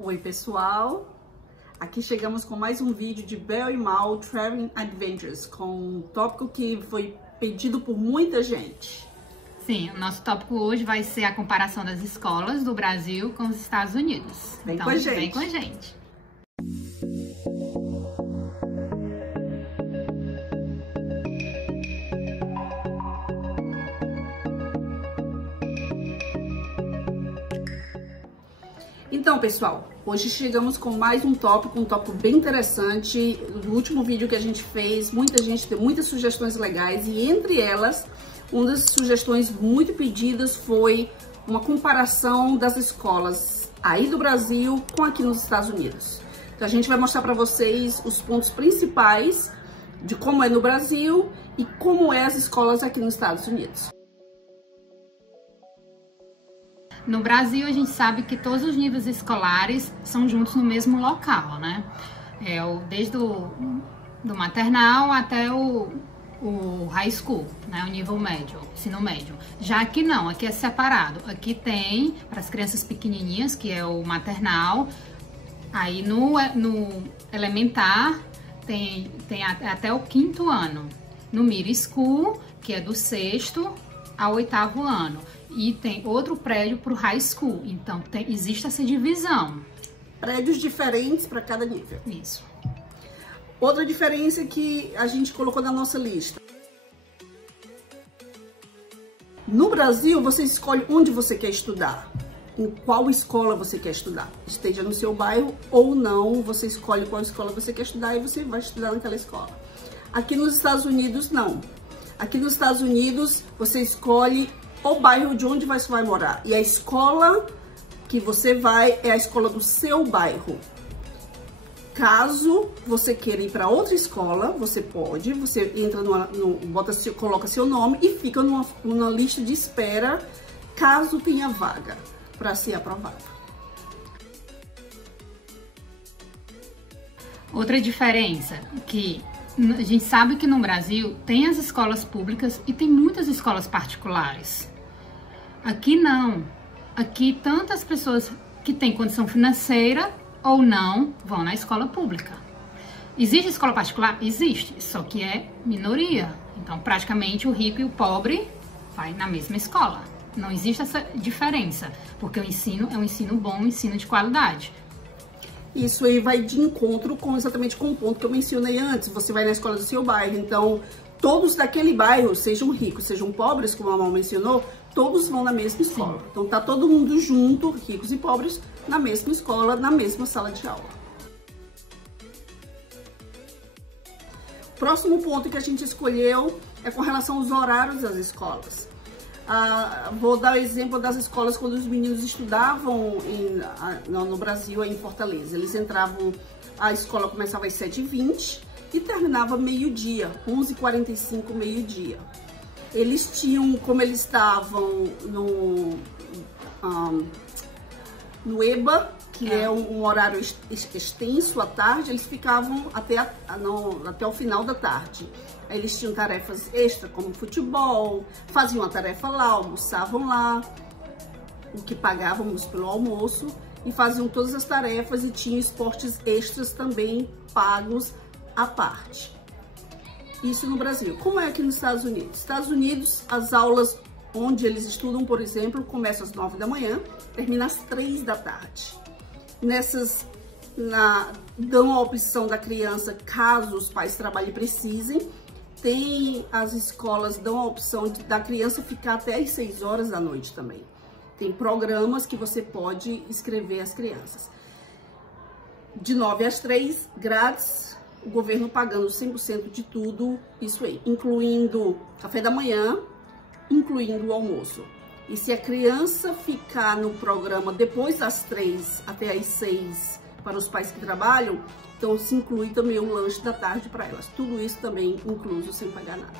Oi pessoal, aqui chegamos com mais um vídeo de Bel e Mal Traveling Adventures, com um tópico que foi pedido por muita gente. Sim, o nosso tópico hoje vai ser a comparação das escolas do Brasil com os Estados Unidos. Vem com a gente. Vem com a gente. Então, pessoal, hoje chegamos com mais um tópico bem interessante. No último vídeo que a gente fez, muita gente deu muitas sugestões legais e entre elas, uma das sugestões muito pedidas foi uma comparação das escolas aí do Brasil com aqui nos Estados Unidos. Então, a gente vai mostrar para vocês os pontos principais de como é no Brasil e como é as escolas aqui nos Estados Unidos. No Brasil, a gente sabe que todos os níveis escolares são juntos no mesmo local, né? Desde do maternal até o high school, né? O nível médio, ensino médio. Já aqui não, aqui é separado. Aqui tem para as crianças pequenininhas, que é o maternal. Aí no elementar tem até o 5º ano. No middle school, que é do 6º ao 8º ano. E tem outro prédio para o high school. Então, existe essa divisão. Prédios diferentes para cada nível. Isso. Outra diferença que a gente colocou na nossa lista. No Brasil, você escolhe onde você quer estudar. Em qual escola você quer estudar. Esteja no seu bairro ou não, você escolhe qual escola você quer estudar e você vai estudar naquela escola. Aqui nos Estados Unidos, não. Aqui nos Estados Unidos, você escolhe o bairro de onde você vai morar. E a escola que você vai é a escola do seu bairro. Caso você queira ir para outra escola, você pode, você entra coloca seu nome e fica numa lista de espera caso tenha vaga para ser aprovado. Outra diferença que a gente sabe que no Brasil tem as escolas públicas e tem muitas escolas particulares. Aqui não. Aqui tantas pessoas que têm condição financeira ou não vão na escola pública. Existe escola particular? Existe, só que é minoria. Então praticamente o rico e o pobre vai na mesma escola. Não existe essa diferença, porque o ensino é um ensino bom, um ensino de qualidade. Isso aí vai de encontro exatamente com o ponto que eu mencionei antes. Você vai na escola do seu bairro, então todos daquele bairro, sejam ricos, sejam pobres, como a Mal mencionou, todos vão na mesma escola. Sim. Então tá todo mundo junto, ricos e pobres, na mesma escola, na mesma sala de aula. Próximo ponto que a gente escolheu é com relação aos horários das escolas. Vou dar o exemplo das escolas quando os meninos estudavam no Brasil, em Fortaleza. Eles entravam, a escola começava às 7h20 e terminava meio-dia, 11h45, meio-dia. Eles tinham, como eles estavam no EBA, que é um horário extenso à tarde, eles ficavam até o final da tarde. Aí eles tinham tarefas extras, como futebol, faziam a tarefa lá, almoçavam lá, o que pagávamos pelo almoço, e faziam todas as tarefas e tinham esportes extras também pagos à parte. Isso no Brasil. Como é aqui nos Estados Unidos? Nos Estados Unidos, as aulas onde eles estudam, por exemplo, começam às 9 da manhã, terminam às 3 da tarde. Dão a opção da criança, caso os pais trabalhem e precisem, as escolas dão a opção da criança ficar até às 6 horas da noite também. Tem programas que você pode inscrever as crianças. De 9 às 3, grátis, o governo pagando 100% de tudo, isso aí, incluindo café da manhã, incluindo o almoço. E se a criança ficar no programa depois das 3 até às 6, para os pais que trabalham, então se inclui também o lanche da tarde para elas. Tudo isso também incluso, sem pagar nada.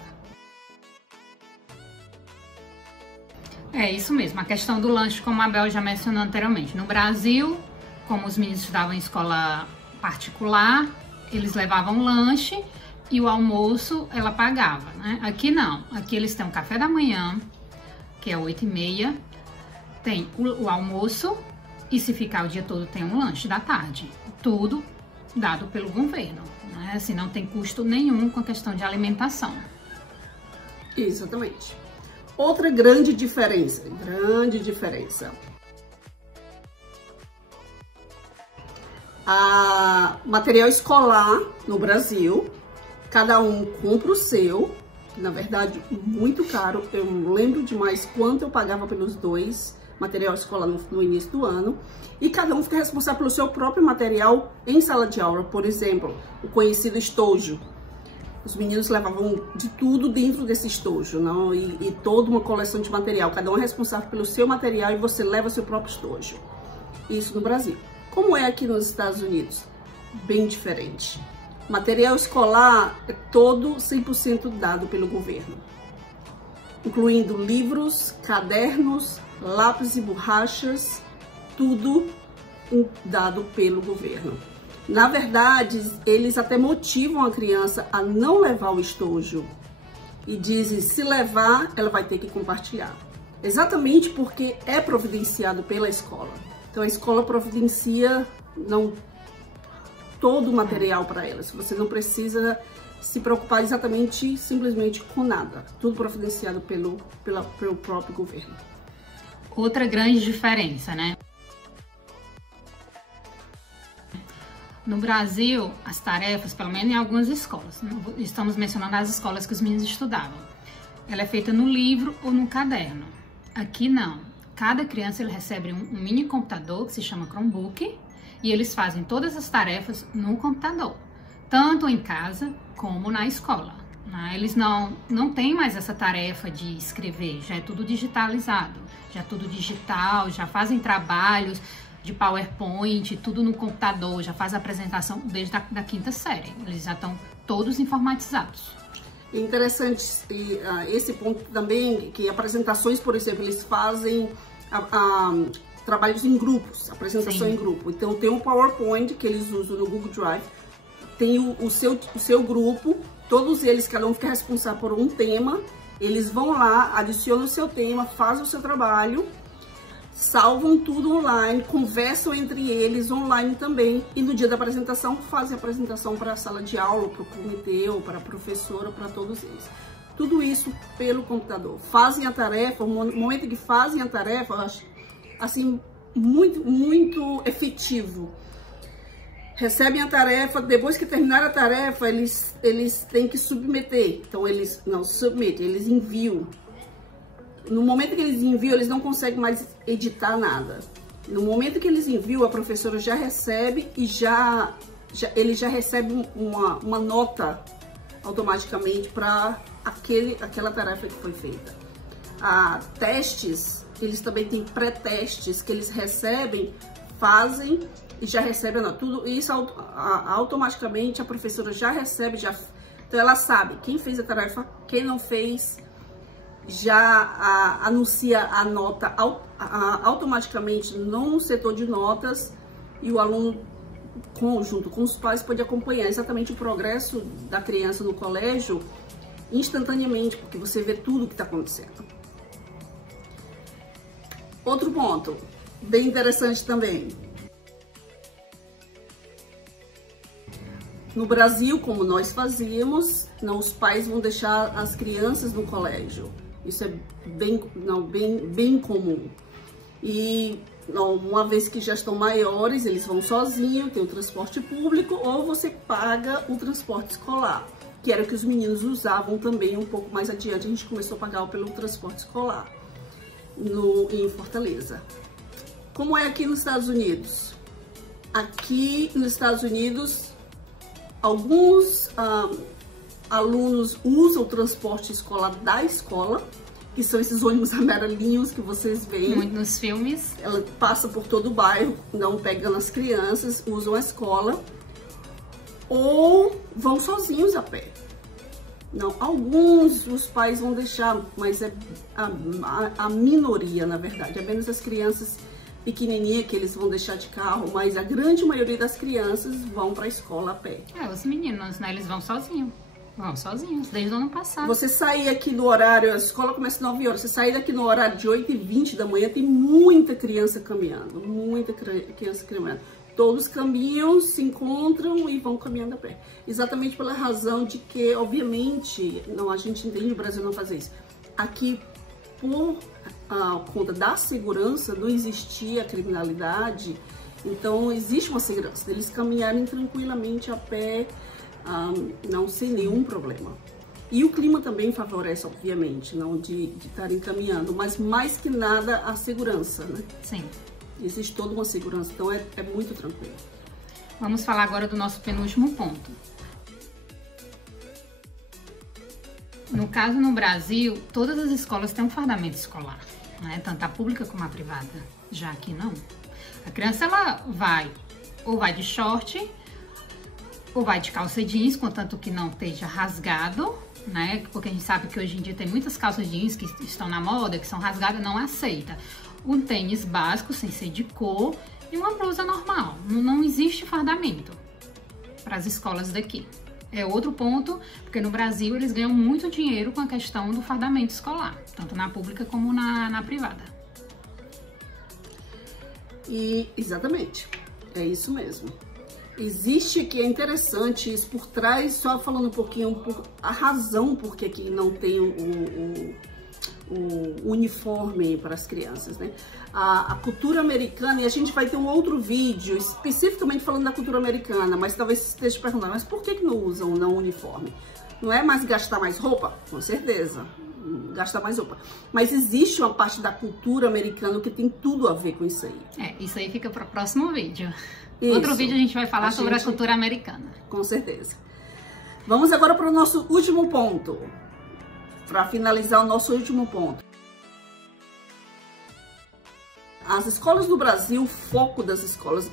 É isso mesmo, a questão do lanche, como a Bel já mencionou anteriormente. No Brasil, como os meninos estudavam em escola particular, eles levavam lanche e o almoço ela pagava, né? Aqui não, aqui eles têm um café da manhã, que é 8h30, tem o almoço, E se ficar o dia todo, tem um lanche da tarde. Tudo dado pelo governo, né? Assim, não tem custo nenhum com a questão de alimentação. Exatamente. Outra grande diferença, material escolar no Brasil, cada um compra o seu, na verdade, muito caro. Eu lembro demais quanto eu pagava pelos dois material escolar no início do ano, e cada um fica responsável pelo seu próprio material em sala de aula. Por exemplo, o conhecido estojo. Os meninos levavam de tudo dentro desse estojo, não? E toda uma coleção de material. Cada um é responsável pelo seu material e você leva seu próprio estojo. Isso no Brasil. Como é aqui nos Estados Unidos? Bem diferente. Material escolar é todo 100% dado pelo governo, incluindo livros, cadernos, lápis e borrachas, tudo dado pelo governo. Na verdade, eles até motivam a criança a não levar o estojo e dizem, se levar, ela vai ter que compartilhar. Exatamente porque é providenciado pela escola. Então a escola providencia todo o material para elas. Você não precisa se preocupar simplesmente com nada. Tudo providenciado pelo próprio governo. Outra grande diferença, né? No Brasil, as tarefas, pelo menos em algumas escolas, estamos mencionando as escolas que os meninos estudavam, ela é feita no livro ou no caderno. Aqui não. Cada criança ele recebe um mini computador que se chama Chromebook e eles fazem todas as tarefas no computador, tanto em casa como na escola. Eles não têm mais essa tarefa de escrever, já é tudo digitalizado, já é tudo digital, já fazem trabalhos de PowerPoint, tudo no computador, já faz a apresentação desde a quinta série. Eles já estão todos informatizados. Interessante esse ponto também, que apresentações, por exemplo, eles fazem trabalhos em grupos, apresentação Sim. em grupo. Então tem um PowerPoint que eles usam no Google Drive, tem o seu grupo, todos eles, cada um fica responsável por um tema, eles vão lá, adicionam o seu tema, fazem o seu trabalho, salvam tudo online, conversam entre eles online também, e no dia da apresentação fazem a apresentação para a sala de aula, para o comitê, ou para a professora, para todos eles. Tudo isso pelo computador. Fazem a tarefa, no momento que fazem a tarefa, eu acho assim, muito efetivo. Recebem a tarefa, depois que terminar a tarefa, eles têm que submeter. Então eles não submetem, eles enviam. No momento que eles enviam, eles não conseguem mais editar nada. No momento que eles enviam, a professora já recebe e ele já recebe uma nota automaticamente para aquela tarefa que foi feita. Testes, eles também têm pré-testes que eles recebem, fazem e já recebem a nota. Tudo isso automaticamente a professora já recebe, então ela sabe quem fez a tarefa, quem não fez, já anuncia a nota automaticamente no setor de notas e o aluno, junto com os pais, pode acompanhar exatamente o progresso da criança no colégio instantaneamente, porque você vê tudo o que está acontecendo. Outro ponto, bem interessante também. No Brasil, como nós fazíamos, os pais vão deixar as crianças no colégio. Isso é bem comum. E uma vez que já estão maiores, eles vão sozinhos, tem o transporte público, ou você paga o transporte escolar, que era o que os meninos usavam também um pouco mais adiante. A gente começou a pagar pelo transporte escolar em Fortaleza. Como é aqui nos Estados Unidos? Aqui nos Estados Unidos, alguns alunos usam o transporte escolar da escola, que são esses ônibus amarelinhos que vocês veem. Muito nos filmes. Ela passa por todo o bairro, pegando as crianças, usam a escola, ou vão sozinhos a pé. Alguns os pais vão deixar, mas é a minoria, na verdade. É menos as crianças pequenininhas que eles vão deixar de carro, mas a grande maioria das crianças vão para a escola a pé. Os meninos, né? Eles vão sozinhos. Vão sozinhos, desde o ano passado. Você sair aqui no horário, a escola começa às 9 horas, você sair daqui no horário de 8h20 da manhã, tem muita criança caminhando, muita criança caminhando. Todos caminham, se encontram e vão caminhando a pé. Exatamente pela razão de que, obviamente, a gente entende o Brasil não fazer isso. Aqui, por conta da segurança, não existia criminalidade, então existe uma segurança deles caminharem tranquilamente a pé, não sem nenhum problema. E o clima também favorece, obviamente, não de estarem caminhando, mas mais que nada a segurança, né? Sim. Existe toda uma segurança, então é muito tranquilo. Vamos falar agora do nosso penúltimo ponto. No caso, no Brasil, todas as escolas têm um fardamento escolar, né? Tanto a pública como a privada. Já aqui não. A criança, ela vai de short, ou vai de calça jeans, contanto que não esteja rasgado, né? Porque a gente sabe que hoje em dia tem muitas calças jeans que estão na moda, que são rasgadas, não aceita. Um tênis básico, sem ser de cor, e uma blusa normal. Não existe fardamento para as escolas daqui. É outro ponto, porque no Brasil eles ganham muito dinheiro com a questão do fardamento escolar, tanto na pública como na privada. E exatamente, é isso mesmo. Existe, que é interessante, isso por trás, só falando um pouquinho, a razão por que aqui não tem o uniforme para as crianças, né? A cultura americana, e a gente vai ter um outro vídeo especificamente falando da cultura americana, mas talvez você esteja perguntando, mas por que não usam não uniforme? Não é mais gastar mais roupa? Com certeza, gastar mais roupa. Mas existe uma parte da cultura americana que tem tudo a ver com isso aí. Isso aí fica para o próximo vídeo. Isso. Outro vídeo a gente vai falar sobre a cultura americana. Com certeza. Vamos agora para o nosso último ponto. Para finalizar o nosso último ponto. As escolas do Brasil, o foco das escolas,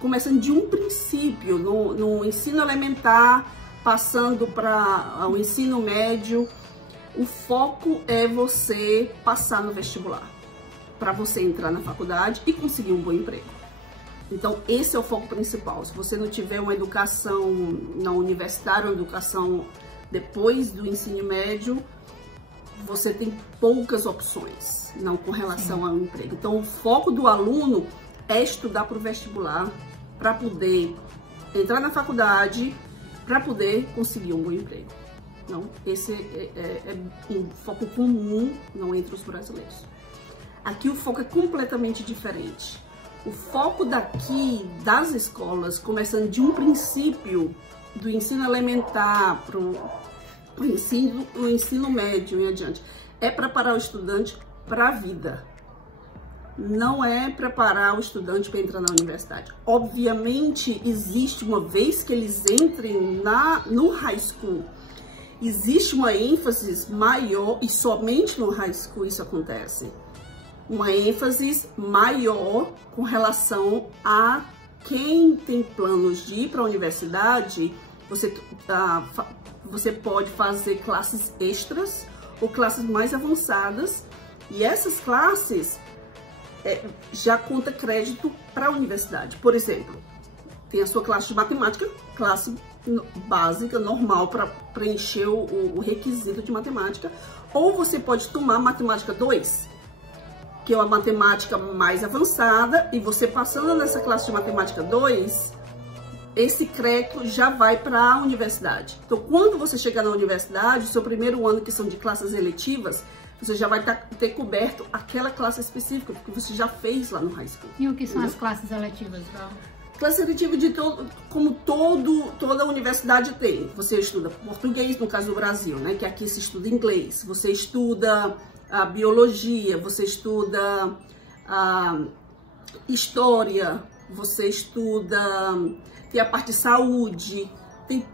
começando de um princípio, no ensino elementar, passando para o ensino médio, o foco é você passar no vestibular, para você entrar na faculdade e conseguir um bom emprego. Então, esse é o foco principal. Se você não tiver uma educação na universitária, uma educação depois do ensino médio, você tem poucas opções, não com relação ao emprego. Então, o foco do aluno é estudar para o vestibular, para poder entrar na faculdade, para poder conseguir um bom emprego. Então, esse é um foco comum, não entre os brasileiros. Aqui o foco é completamente diferente. O foco daqui, das escolas, começando de um princípio do ensino elementar para o ensino médio e adiante, é preparar o estudante para a vida. Não é preparar o estudante para entrar na universidade. Obviamente, existe, uma vez que eles entrem no high school, existe uma ênfase maior, e somente no high school isso acontece, uma ênfase maior com relação a quem tem planos de ir para a universidade. Você pode fazer classes extras ou classes mais avançadas, e essas classes já conta crédito para a universidade. Por exemplo, tem a sua classe de matemática, classe básica, normal, para preencher o requisito de matemática, ou você pode tomar matemática 2, que é uma matemática mais avançada, e você passando nessa classe de matemática 2, esse crédito já vai para a universidade. Então, quando você chegar na universidade, seu primeiro ano, que são de classes eletivas, você já vai ter coberto aquela classe específica, porque você já fez lá no high school. E o que são as classes eletivas, Val? Classe eletiva como toda universidade tem. Você estuda português, no caso do Brasil, né? Que aqui se estuda inglês. Você estuda a biologia, você estuda a história, você estuda, tem a parte de saúde, tem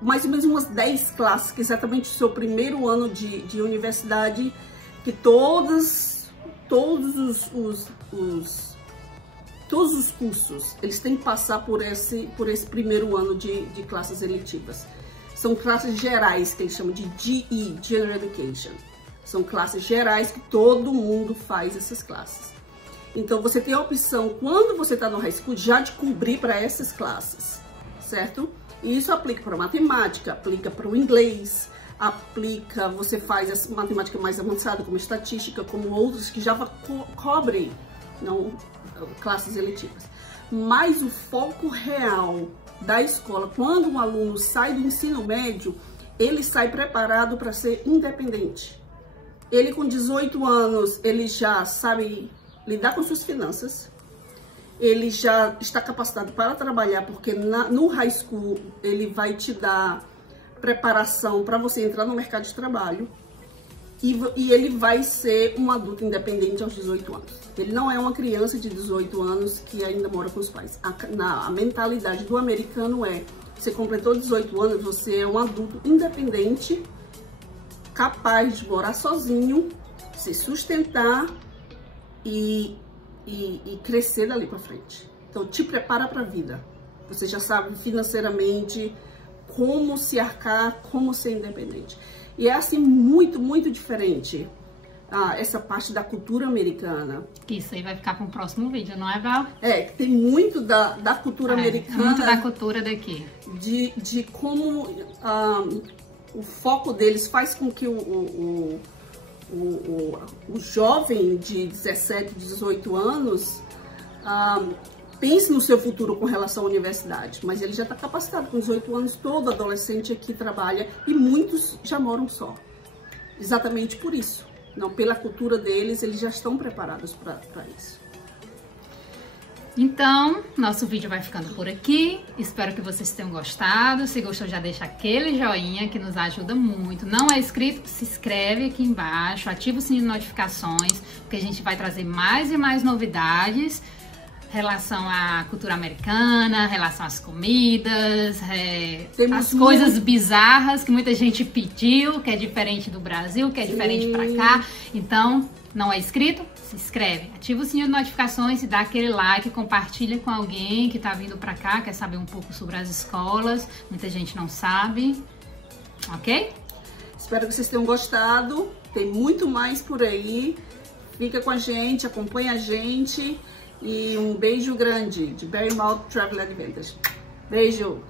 mais ou menos umas 10 classes, que é exatamente o seu primeiro ano de universidade, que todos os cursos, eles têm que passar por esse primeiro ano de classes eletivas. São classes gerais, que eles chamam de GE, General Education. São classes gerais que todo mundo faz essas classes. Então, você tem a opção, quando você está no high school, já de cobrir para essas classes, certo? E isso aplica para matemática, aplica para o inglês, aplica, você faz essa matemática mais avançada, como estatística, como outros que já cobrem não, classes eletivas. Mas o foco real da escola, quando um aluno sai do ensino médio, ele sai preparado para ser independente. Ele com 18 anos, ele já sabe lidar com suas finanças, ele já está capacitado para trabalhar, porque no high school ele vai te dar preparação para você entrar no mercado de trabalho e ele vai ser um adulto independente aos 18 anos. Ele não é uma criança de 18 anos que ainda mora com os pais. A mentalidade do americano é: você completou 18 anos, você é um adulto independente, capaz de morar sozinho, se sustentar e crescer dali para frente. Então, te prepara para a vida. Você já sabe financeiramente como se arcar, como ser independente. E é assim muito, muito diferente essa parte da cultura americana. Isso aí vai ficar para um próximo vídeo, não é, Val? É, tem muito da cultura americana. Muito da cultura daqui. De como o foco deles faz com que o jovem de 17, 18 anos pense no seu futuro com relação à universidade, mas ele já está capacitado com 18 anos, todo adolescente aqui trabalha e muitos já moram só. Exatamente por isso. Não, pela cultura deles, eles já estão preparados para isso. Então, nosso vídeo vai ficando por aqui. Espero que vocês tenham gostado. Se gostou, já deixa aquele joinha que nos ajuda muito. Não é inscrito? Se inscreve aqui embaixo, ativa o sininho de notificações, porque a gente vai trazer mais e mais novidades em relação à cultura americana, em relação às comidas, as coisas bizarras que muita gente pediu, que é diferente do Brasil, que é diferente pra cá. Então, não é inscrito? Se inscreve, ativa o sininho de notificações e dá aquele like, compartilha com alguém que tá vindo pra cá, quer saber um pouco sobre as escolas, muita gente não sabe, ok? Espero que vocês tenham gostado, tem muito mais por aí, fica com a gente, acompanha a gente e um beijo grande de Berrymouth Travel Adventures. Beijo!